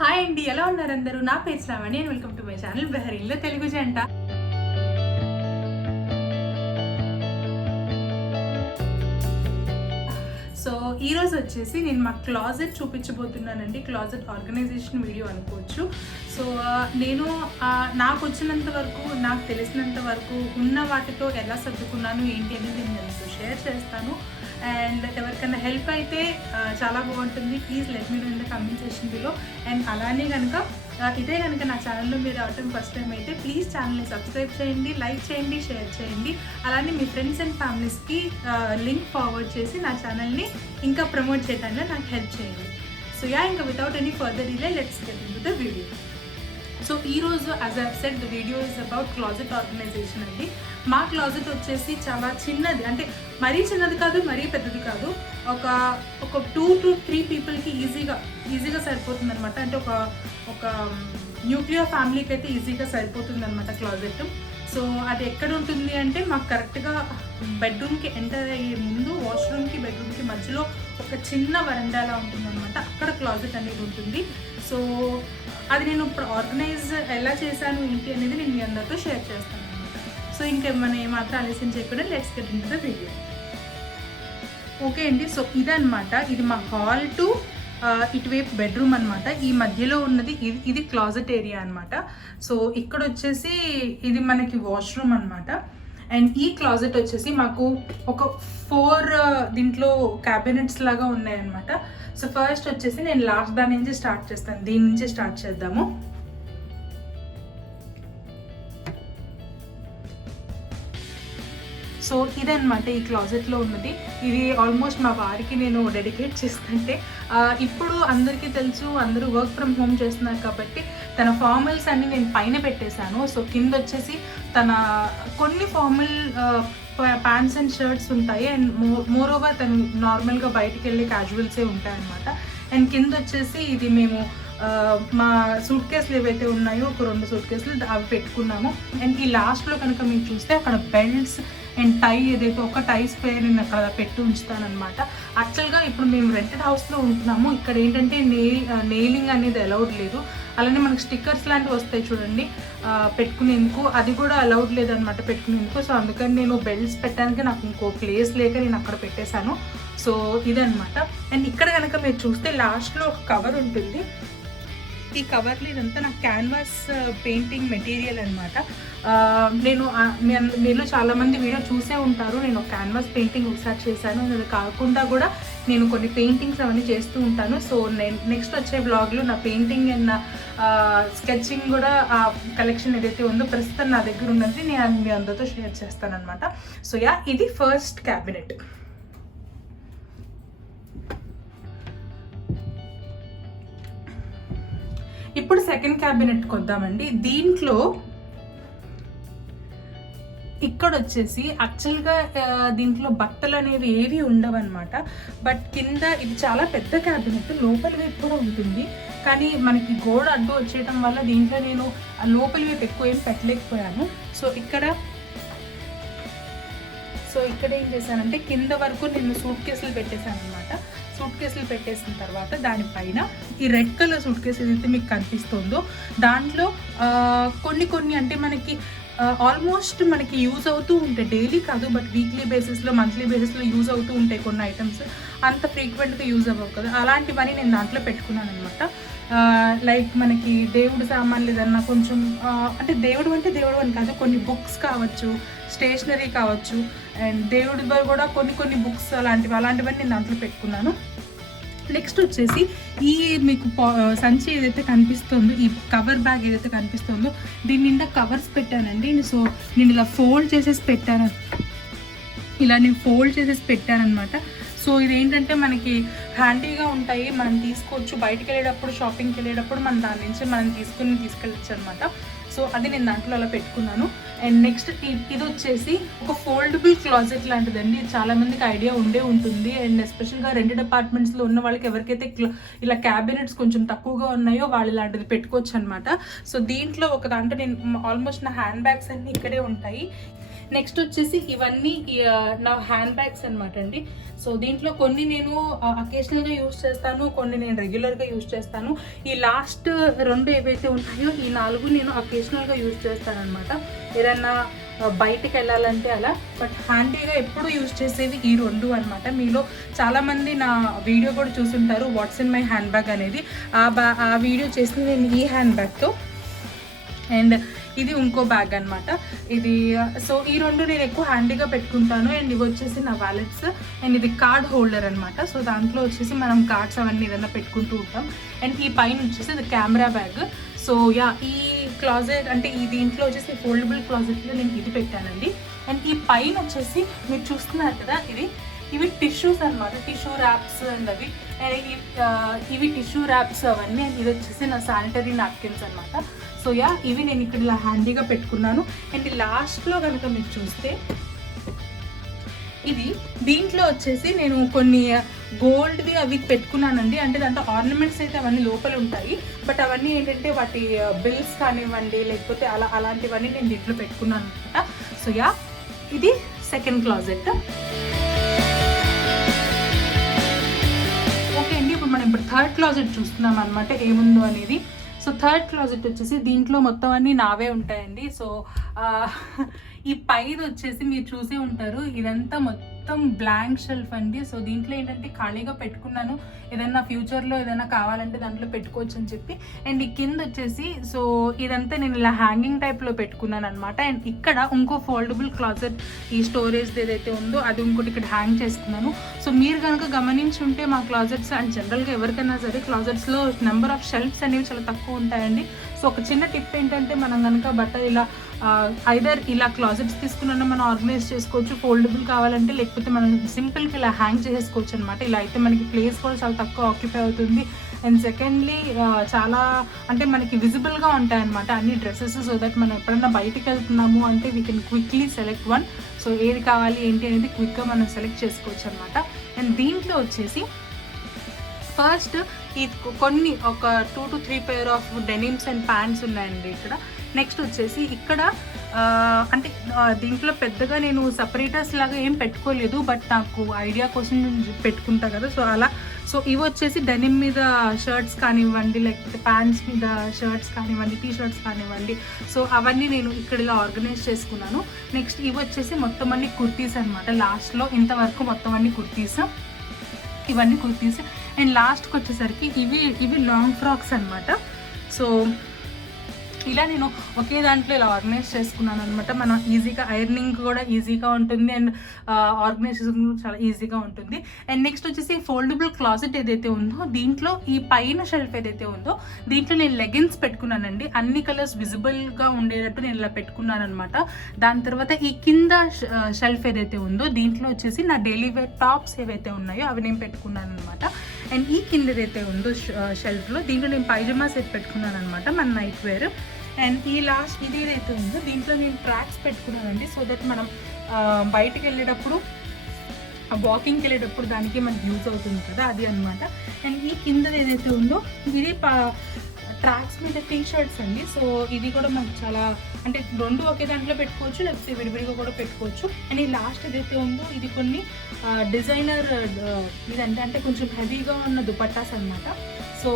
Hi అండి, ఎలా ఉన్నారు అందరూ? నా పేరు Shravani and welcome to my channel బెహరీన్లో తెలుగు జంట. సో ఈరోజు వచ్చేసి నేను మా క్లాజెట్ చూపించబోతున్నానండి. క్లాజెట్ ఆర్గనైజేషన్ వీడియో అనుకోవచ్చు. సో నేను నాకు వచ్చినంత వరకు, నాకు తెలిసినంత వరకు ఉన్న వాటితో ఎలా సర్దుకున్నాను ఏంటి అనేది నేను షేర్ చేస్తాను. అండ్ ఎవరికైనా హెల్ప్ అయితే చాలా బాగుంటుంది. Please let me know in the comment section below. And అలానే కనుక ఇదే కనుక నా ఛానల్లో మీరు రావటం ఫస్ట్ టైం అయితే ప్లీజ్ ఛానల్ని సబ్స్క్రైబ్ చేయండి, లైక్ చేయండి, షేర్ చేయండి. అలానే మీ ఫ్రెండ్స్ అండ్ ఫ్యామిలీస్కి లింక్ ఫార్వర్డ్ చేసి నా ఛానల్ని ఇంకా ప్రమోట్ చేయడంలో నాకు హెల్ప్ చేయండి. సో ఇంకా without any further delay let's get into the video. So ఈరోజు as I said the video is about closet organization అండి. మా క్లాజెట్ వచ్చేసి చాలా చిన్నది, అంటే మరీ చిన్నది కాదు, మరీ పెద్దది కాదు. ఒక 2 to 3 పీపుల్కి ఈజీగా సరిపోతుంది అనమాట. అంటే ఒక న్యూక్లియర్ ఫ్యామిలీకి అయితే ఈజీగా సరిపోతుంది అనమాట క్లాజెట్. సో అది ఎక్కడ ఉంటుంది అంటే మాకు కరెక్ట్గా బెడ్రూమ్కి ఎంటర్ అయ్యే ముందు వాష్రూమ్కి బెడ్రూమ్కి మధ్యలో ఒక చిన్న వరండాలా ఉంటుంది అనమాట. అక్కడ క్లాజెట్ అనేది ఉంటుంది. సో అది నేను ఇప్పుడు ఆర్గనైజ్ ఎలా చేశాను ఏంటి అనేది నేను మీ అందరితో షేర్ చేస్తాను అనమాట. సో మనం ఏమాత్రం ఆలస్యం చేయకుండా let's get into the video. Okay అండి, సో ఇదనమాట. ఇది మా హాల్ టు ఇటువైపు బెడ్రూమ్ అనమాట. ఈ మధ్యలో ఉన్నది ఇది క్లాజెట్ ఏరియా అనమాట. సో ఇక్కడ వచ్చేసి ఇది మనకి వాష్రూమ్ అనమాట. అండ్ ఈ క్లాజెట్ వచ్చేసి మాకు ఒక 4 దీంట్లో క్యాబినెట్స్ లాగా ఉన్నాయన్నమాట. సో ఫస్ట్ వచ్చేసి నేను లాస్ట్ దాని నుంచి స్టార్ట్ చేస్తాను. దీని నుంచి స్టార్ట్ చేద్దాము. సో ఇదన్నమాట ఈ క్లాజెట్లో ఉన్నది. ఇది ఆల్మోస్ట్ మా వారికి నేను డెడికేట్ చేస్తుంటే, ఇప్పుడు అందరికీ తెలుసు, అందరూ వర్క్ ఫ్రమ్ హోమ్ చేస్తున్నారు కాబట్టి తన ఫార్మల్స్ అన్ని నేను పైన పెట్టేశాను. సో కింద వచ్చేసి తన కొన్ని ఫార్మల్ ప్యాంట్స్ అండ్ షర్ట్స్ ఉంటాయి. అండ్ మోర్ ఓవర్ తను నార్మల్గా బయటికి వెళ్ళే క్యాజువల్సే ఉంటాయన్నమాట. అండ్ కింద వచ్చేసి ఇది మేము మా సూట్ కేసులు ఏవైతే ఉన్నాయో ఒక 2 సూట్ కేసులు అవి పెట్టుకున్నాము. అండ్ ఈ లాస్ట్లో కనుక మీరు చూస్తే అక్కడ బెల్ట్స్ అండ్ టై ఏదైతే ఒక టై స్పేర్ నేను అక్కడ పెట్టి ఉంచుతానమాట. యాక్చువల్గా ఇప్పుడు మేము రెంటెడ్ హౌస్లో ఉంటున్నాము. ఇక్కడ ఏంటంటే నెయిలింగ్ అనేది అలౌడ్ లేదు. అలానే మనకు స్టిక్కర్స్ లాంటివి వస్తాయి చూడండి పెట్టుకునేందుకు, అది కూడా అలౌడ్ లేదనమాట పెట్టుకునేందుకు. సో అందుకని నేను బెల్ట్స్ పెట్టడానికి నాకు ఇంకో ప్లేస్ లేక నేను అక్కడ పెట్టేశాను. సో ఇదనమాట. అండ్ ఇక్కడ కనుక మీరు చూస్తే లాస్ట్లో ఒక కవర్ ఉంటుంది. ఈ కవర్లో ఇదంతా నాకు క్యాన్వాస్ పెయింటింగ్ మెటీరియల్ అనమాట. మీరు చాలామంది వీడియో చూసే ఉంటారు. నేను క్యాన్వాస్ పెయింటింగ్ ఒకసారి చేశాను. అది కాకుండా కూడా నేను కొన్ని పెయింటింగ్స్ అవన్నీ చేస్తూ ఉంటాను. సో నేను నెక్స్ట్ వచ్చే బ్లాగ్లో నా పెయింటింగ్ అండ్ స్కెచింగ్ కూడా ఆ కలెక్షన్ ఏదైతే ఉందో ప్రస్తుతం నా దగ్గర ఉన్నది నేను మీ అందరితో షేర్ చేస్తాను అనమాట. సో ఇది ఫస్ట్ క్యాబినెట్. ఇప్పుడు సెకండ్ క్యాబినెట్కి వద్దామండి. దీంట్లో ఇక్కడ వచ్చేసి యాక్చువల్గా దీంట్లో బట్టలు అనేవి ఏవి ఉండవన్నమాట. బట్ కింద ఇది చాలా పెద్ద క్యాబినెట్, లోపలి వైపు కూడా ఉంటుంది. కానీ మనకి గోడ అడ్డు వచ్చేయడం వల్ల దీంట్లో నేను లోపలి వైపు ఎక్కువ ఏం పెట్టలేకపోయాను. సో ఇక్కడ ఏం చేశానంటే కింద వరకు నేను సూట్ కేసులు పెట్టేశాను అనమాట. సూట్ కేసులు పెట్టేసిన తర్వాత దానిపైన ఈ రెడ్ కలర్ సూట్ కేసు ఏదైతే మీకు కనిపిస్తుందో దాంట్లో కొన్ని అంటే మనకి ఆల్మోస్ట్ మనకి యూజ్ అవుతూ ఉంటాయి. డైలీ కాదు, బట్ వీక్లీ బేసిస్లో, మంత్లీ బేసిస్లో యూజ్ అవుతూ ఉంటాయి కొన్ని ఐటమ్స్. అంత ఫ్రీక్వెంట్గా యూజ్ అవ్వవు కదా, అలాంటివన్నీ నేను దాంట్లో పెట్టుకున్నాను అనమాట. లైక్ మనకి దేవుడు సామాన్లు ఏదన్నా కొంచెం అంటే దేవుడు అని కాదు, కొన్ని బుక్స్ కావచ్చు, స్టేషనరీ కావచ్చు, అండ్ దేవుడి కూడా కొన్ని బుక్స్ అలాంటివన్నీ నేను దాంట్లో పెట్టుకున్నాను. నెక్స్ట్ వచ్చేసి ఈ మీకు సంచి ఏదైతే కనిపిస్తుందో, ఈ కవర్ బ్యాగ్ ఏదైతే కనిపిస్తుందో దీని నిండా కవర్స్ పెట్టానండి. సో నేను ఇలా ఫోల్డ్ చేసేసి పెట్టానమాట. సో ఇదేంటంటే మనకి హ్యాండీగా ఉంటాయి, మనం తీసుకోవచ్చు. బయటికి వెళ్ళేటప్పుడు, షాపింగ్కి వెళ్ళేటప్పుడు మనం దాని నుంచి మనం తీసుకెళ్ళచ్చు అనమాట. సో అది నేను దాంట్లో అలా పెట్టుకున్నాను. అండ్ నెక్స్ట్ ఇది వచ్చేసి ఒక ఫోల్డబుల్ క్లాజెట్ లాంటిదండి. చాలామందికి ఐడియా ఉంటుంది. అండ్ ఎస్పెషల్గా రెంటెడ్ అపార్ట్మెంట్స్లో ఉన్న వాళ్ళకి ఎవరికైతే ఇలా క్యాబినెట్స్ కొంచెం తక్కువగా ఉన్నాయో వాళ్ళు ఇలాంటిది పెట్టుకోవచ్చు అనమాట. సో దీంట్లో ఒక దాంట్లో నేను ఆల్మోస్ట్ నా హ్యాండ్ బ్యాగ్స్ అన్నీ ఇక్కడే ఉంటాయి. నెక్స్ట్ వచ్చేసి ఇవన్నీ నా హ్యాండ్ బ్యాగ్స్ అనమాట అండి. సో దీంట్లో కొన్ని నేను అకేషనల్గా యూజ్ చేస్తాను, కొన్ని నేను రెగ్యులర్గా యూజ్ చేస్తాను. ఈ లాస్ట్ 2 ఏవైతే ఉన్నాయో ఈ 4 నేను అకేషనల్గా యూజ్ చేస్తాను అనమాట, ఏదన్నా బయటికి వెళ్ళాలంటే అలా. బట్ హ్యాండీగా ఎప్పుడు యూజ్ చేసేవి ఈ 2 అనమాట. మీలో చాలామంది నా వీడియో కూడా చూసుంటారు, what's in my hand bag అనేది. ఆ వీడియో చేసింది నేను ఈ హ్యాండ్ బ్యాగ్తో, అండ్ ఇది ఇంకో బ్యాగ్ అనమాట ఇది. సో ఈ 2 నేను ఎక్కువ హ్యాండీగా పెట్టుకుంటాను. అండ్ ఇవి వచ్చేసి నా వ్యాలెట్స్, అండ్ ఇది కార్డ్ హోల్డర్ అనమాట. సో దాంట్లో వచ్చేసి మనం కార్డ్స్ అవన్నీ ఏదైనా పెట్టుకుంటూ ఉంటాం. అండ్ ఈ పైన వచ్చేసి ఇది కెమెరా బ్యాగ్. సో ఈ క్లాజెట్ అంటే ఈ దీంట్లో వచ్చేసి ఫోల్డబుల్ క్లాజెట్లో నేను ఇది పెట్టానండి. అండ్ ఈ పైన వచ్చేసి మీరు చూస్తున్నారు కదా, ఇవి టిష్యూస్ అనమాట, టిష్యూ ర్యాప్స్ అండ్ అవి. ఇవి టిష్యూ ర్యాప్స్ అవన్నీ. అండ్ ఇది వచ్చేసి నా శానిటరీ నాప్కిన్స్ అనమాట. సో ఇవి నేను ఇక్కడ ఇలా హ్యాండీగా పెట్టుకున్నాను. అండ్ లాస్ట్లో కనుక మీరు చూస్తే దీంట్లో వచ్చేసి నేను కొన్ని గోల్డ్వి అవి పెట్టుకున్నానండి. అంటే దాంట్లో ఆర్నమెంట్స్ అయితే అవన్నీ లోపల ఉంటాయి, బట్ అవన్నీ ఏంటంటే వాటి బిల్స్ కానివ్వండి లేకపోతే అలాంటివన్నీ నేను దీంట్లో పెట్టుకున్నాను అనమాట. సో ఇది సెకండ్ క్లాజెట్. ఓకే అండి, ఇప్పుడు మనం థర్డ్ క్లాజెట్ చూస్తున్నాం అనమాట ఏముందో అనేది. సో థర్డ్ క్లాజెట్ వచ్చేసి దీంట్లో మొత్తం అన్నీ నావే ఉంటాయండి. సో ఈ పైది వచ్చేసి మీరు చూసే ఉంటారు, ఇదంతా మొత్తం బ్లాంక్ షెల్ఫ్ అండి. సో దీంట్లో ఏంటంటే ఖాళీగా పెట్టుకున్నాను, ఏదైనా ఫ్యూచర్లో ఏదైనా కావాలంటే దాంట్లో పెట్టుకోవచ్చు అని చెప్పి. అండ్ ఈ కింద వచ్చేసి సో ఇదంతా నేను ఇలా హ్యాంగింగ్ టైప్లో పెట్టుకున్నాను అనమాట. అండ్ ఇక్కడ ఇంకో ఫోల్డబుల్ క్లాజెట్, ఈ స్టోరేజ్ ఏదైతే ఉందో అది ఇంకోటి ఇక్కడ హ్యాంగ్ చేసుకున్నాను. సో మీరు కనుక గమనించుంటే మా క్లాజెట్స్ అండ్ జనరల్గా ఎవరికైనా సరే క్లాజెట్స్లో నెంబర్ ఆఫ్ షెల్ఫ్స్ అనేవి చాలా తక్కువ ఉంటాయండి. సో ఒక చిన్న టిప్ ఏంటంటే మనం కనుక బట్టలు ఇలా ఐదర్ ఇలా క్లాజెట్స్ తీసుకున్నా మనం ఆర్గనైజ్ చేసుకోవచ్చు, ఫోల్డబుల్ కావాలంటే, లేకపోతే మనం సింపుల్గా ఇలా హ్యాంగ్ చేసుకోవచ్చు అనమాట. ఇలా అయితే మనకి ప్లేస్ కూడా చాలా తక్కువ ఆక్యుపై అవుతుంది. అండ్ సెకండ్లీ చాలా అంటే మనకి విజిబుల్గా ఉంటాయన్నమాట అన్ని డ్రెస్సెస్. సో దట్ మనం ఎప్పుడైనా బయటికి వెళ్తున్నాము అంటే we can quickly select one. So ఏది కావాలి ఏంటి అనేది క్విక్గా మనం సెలెక్ట్ చేసుకోవచ్చు అనమాట. అండ్ దీంట్లో వచ్చేసి ఫస్ట్ ఈ కొన్ని ఒక 2 to 3 pair of denims and pants ఉన్నాయండి ఇక్కడ. నెక్స్ట్ వచ్చేసి ఇక్కడ అంటే దీంట్లో పెద్దగా నేను సపరేటర్స్ లాగా ఏం పెట్టుకోలేదు, బట్ నాకు ఐడియా కోసం నేను పెట్టుకుంటా కదా, సో అలా. సో ఇవి వచ్చేసి డెనిమ్ మీద షర్ట్స్ కానివ్వండి, లేకపోతే ప్యాంట్స్ మీద షర్ట్స్ కానివ్వండి, టీ షర్ట్స్ కానివ్వండి, సో అవన్నీ నేను ఇక్కడ ఇలా ఆర్గనైజ్ చేసుకున్నాను. నెక్స్ట్ ఇవి వచ్చేసి మొత్తం అన్ని కుర్తీస్ అనమాట. లాస్ట్లో ఇంతవరకు మొత్తం అన్ని కుర్తీస్, ఇవన్నీ కుర్తీస్. అండ్ లాస్ట్కి వచ్చేసరికి ఇవి లాంగ్ ఫ్రాక్స్ అనమాట. సో ఇలా నేను ఒకే దాంట్లో ఇలా ఆర్గనైజ్ చేసుకున్నాను అనమాట. మనం ఈజీగా ఐరనింగ్ కూడా ఈజీగా ఉంటుంది, అండ్ ఆర్గనైజేషన్ చాలా ఈజీగా ఉంటుంది. అండ్ నెక్స్ట్ వచ్చేసి ఫోల్డబుల్ క్లాజెట్ ఏదైతే ఉందో దీంట్లో ఈ పైన షెల్ఫ్ ఏదైతే ఉందో దీంట్లో నేను లెగిన్స్ పెట్టుకున్నానండి. అన్ని కలర్స్ విజిబుల్గా ఉండేటట్టు నేను ఇలా పెట్టుకున్నాను అనమాట. దాని తర్వాత ఈ కింద షెల్ఫ్ ఏదైతే ఉందో దీంట్లో వచ్చేసి నా డైలీ వేర్ టాప్స్ ఏవైతే ఉన్నాయో అవి నేను పెట్టుకున్నాను అనమాట. అండ్ ఈ కింద ఏదైతే ఉందో షెల్ఫ్లో దీంట్లో నేను పైజమా సెట్ పెట్టుకున్నాను అనమాట, మన నైట్ వేర్. అండ్ ఈ లాస్ట్ ఇది ఏదైతే ఉందో దీంట్లో నేను ట్రాక్స్ పెట్టుకున్నానండి. సో దట్ మనం బయటికి వెళ్ళేటప్పుడు వాకింగ్కి వెళ్ళేటప్పుడు దానికి మనకి యూజ్ అవుతుంది కదా, అది అనమాట. అండ్ ఈ కింద ఏదైతే ఉందో ఇది ట్రాక్స్ మీద టీ షర్ట్స్ అండి. సో ఇది కూడా మనకు చాలా అంటే 2 ఒకే దాంట్లో పెట్టుకోవచ్చు, లేకపోతే విడివిడిగా కూడా పెట్టుకోవచ్చు. అండ్ ఈ లాస్ట్ ఏదైతే ఉందో ఇది కొన్ని డిజైనర్ ఇదంటే అంటే కొంచెం హెవీగా ఉన్న దుపట్టాస్ అనమాట. సో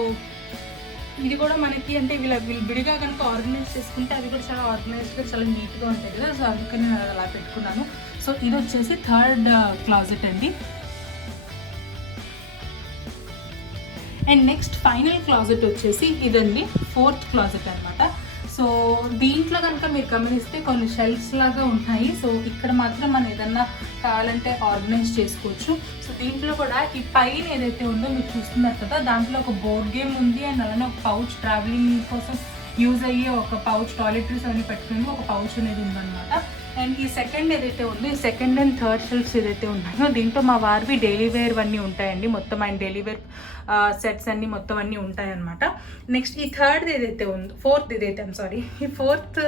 ఇది కూడా మనకి అంటే వీళ్ళు విడిగా కనుక ఆర్గనైజ్ చేసుకుంటే అవి కూడా చాలా ఆర్గనైజ్డ్గా చాలా నీట్గా ఉంటాయి కదా, సో అందుకని నేను అలా పెట్టుకున్నాను. సో ఇది వచ్చేసి థర్డ్ క్లాజెట్ అండి. అండ్ నెక్స్ట్ ఫైనల్ క్లాజెట్ వచ్చేసి ఇదండి, ఫోర్త్ క్లాజెట్ అనమాట. సో దీంట్లో కనుక మీరు గమనిస్తే కొన్ని షెల్ఫ్స్ లాగా ఉన్నాయి. సో ఇక్కడ మాత్రం మనం ఏదన్నా కావాలంటే ఆర్గనైజ్ చేసుకోవచ్చు. సో దీంట్లో కూడా ఈ పైన ఏదైతే ఉందో మీరు చూస్తున్నారు కదా, దాంట్లో ఒక బోర్డ్ గేమ్ ఉంది. అండ్ అలానే ఒక పౌచ్, ట్రావెలింగ్ కోసం యూజ్ అయ్యే ఒక పౌచ్, టాయిలెటరీస్ అవన్నీ పెట్టుకుని ఒక పౌచ్ అనేది ఉందన్నమాట. అండ్ ఈ సెకండ్ ఏదైతే ఉందో ఈ సెకండ్ అండ్ థర్డ్ షెల్ఫ్స్ ఏదైతే ఉన్నాయో దీంట్లో మా వారివి డైలీ వేర్ అన్నీ ఉంటాయండి. మొత్తం ఆయన డైలీ వేర్ సెట్స్ అన్నీ మొత్తం అన్నీ ఉంటాయన్నమాట. నెక్స్ట్ ఈ థర్డ్ ఏదైతే ఉందో ఈ ఫోర్త్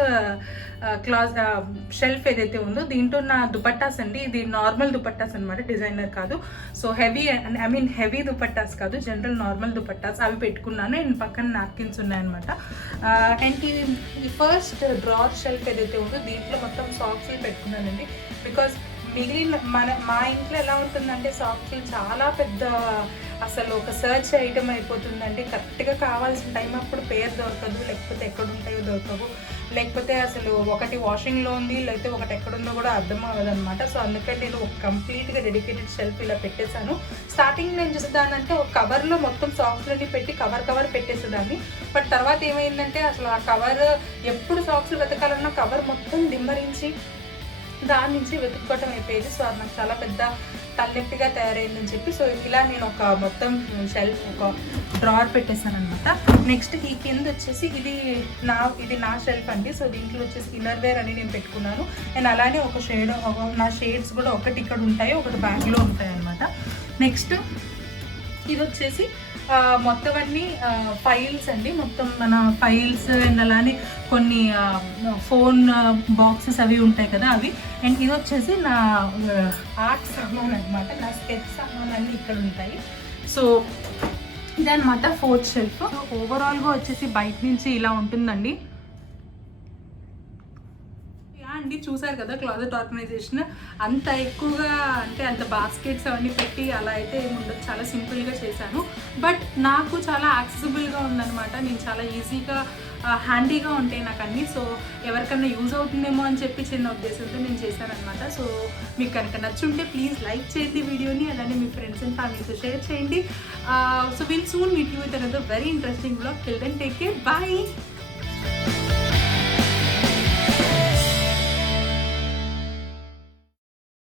షెల్ఫ్ ఏదైతే ఉందో దీంట్లో నా దుపట్టాస్ అండి. ఇది నార్మల్ దుపట్టాస్ అనమాట, డిజైనర్ కాదు. సో హెవీ దుపట్టాస్ కాదు, జనరల్ నార్మల్ దుపట్టాస్ అవి పెట్టుకున్నాను. అండ్ పక్కన నాప్కిన్స్ ఉన్నాయన్నమాట. అండ్ ఈ ఫస్ట్ డ్రార్ షెల్ఫ్ ఏదైతే ఉందో దీంట్లో మొత్తం సాక్స్లు పెట్టుకున్నానండి. బికాజ్ మిగిలిన మా ఇంట్లో ఎలా ఉంటుందంటే సాక్స్లు చాలా పెద్ద, అసలు ఒక సర్చ్ ఐటమ్ అయిపోతుందంటే కరెక్ట్గా కావాల్సిన టైం అప్పుడు పేరు దొరకదు, లేకపోతే ఎక్కడ ఉంటాయో దొరకవు, లేకపోతే అసలు ఒకటి వాషింగ్లో ఉంది లేకపోతే ఒకటి ఎక్కడుందో కూడా అర్థం అవ్వదన్నమాట. సో అందుకని నేను ఒక కంప్లీట్గా డెడికేటెడ్ షెల్ఫ్ ఇలా పెట్టేశాను. స్టార్టింగ్ నేను చూసేదానంటే ఒక కవర్లో మొత్తం సాక్స్లన్నీ పెట్టి కవర్ పెట్టేసేదాన్ని. బట్ తర్వాత ఏమైందంటే అసలు ఆ కవర్ ఎప్పుడు సాక్స్లు వెతకాలన్నా కవర్ మొత్తం దిమ్మరించి దాని నుంచి వెతుక్కోవటం అయిపోయేది. సో అది నాకు చాలా పెద్ద తలనొప్పిగా తయారైందని చెప్పి సో ఇలా నేను ఒక మొత్తం షెల్ఫ్ ఒక డ్రావర్ పెట్టేశాను అనమాట. నెక్స్ట్ ఈ కింద వచ్చేసి ఇది నా షెల్ఫ్ అండి. సో దీంట్లో వచ్చేసి ఇన్నర్వేర్ అని నేను పెట్టుకున్నాను. అండ్ అలానే ఒక నా షేడ్స్ కూడా ఒకటి ఇక్కడ ఉంటాయి, ఒకటి బ్యాగ్లో ఉంటాయి అనమాట. నెక్స్ట్ ఇది వచ్చేసి మొత్తం అన్నీ ఫైల్స్ అండి, మొత్తం మన ఫైల్స్ అండ్ అలానే కొన్ని ఫోన్ బాక్సెస్ అవి ఉంటాయి కదా అవి. అండ్ ఇది వచ్చేసి నా ఆర్ట్ సామాన్ అనమాట, నా స్కెచ్ సామాన్ అన్నీ ఇక్కడ ఉంటాయి. సో ఇదనమాట ఫోర్త్ షెల్ఫ్. సో ఓవరాల్గా వచ్చేసి బయట నుంచి ఇలా ఉంటుందండి అండి. చూసారు కదా క్లాజెట్ ఆర్గనైజేషన్. అంత ఎక్కువగా అంటే అంత బాస్కెట్స్ అవన్నీ పెట్టి అలా అయితే ఏముండదు, చాలా సింపుల్గా చేశాను. బట్ నాకు చాలా యాక్సెసిబుల్గా ఉందన్నమాట. నేను చాలా ఈజీగా హ్యాండీగా ఉంటాయి నాకు అన్నీ. సో ఎవరికన్నా యూజ్ అవుతుందేమో అని చెప్పి చిన్న ఉద్దేశంతో నేను చేశానమాట. సో మీకు కనుక నచ్చుంటే ప్లీజ్ లైక్ చేయండి వీడియోని, అలానే మీ ఫ్రెండ్స్ అండ్ ఫ్యామిలీతో షేర్ చేయండి. So will soon meet you with another very interesting vlog. Till then take care, bye.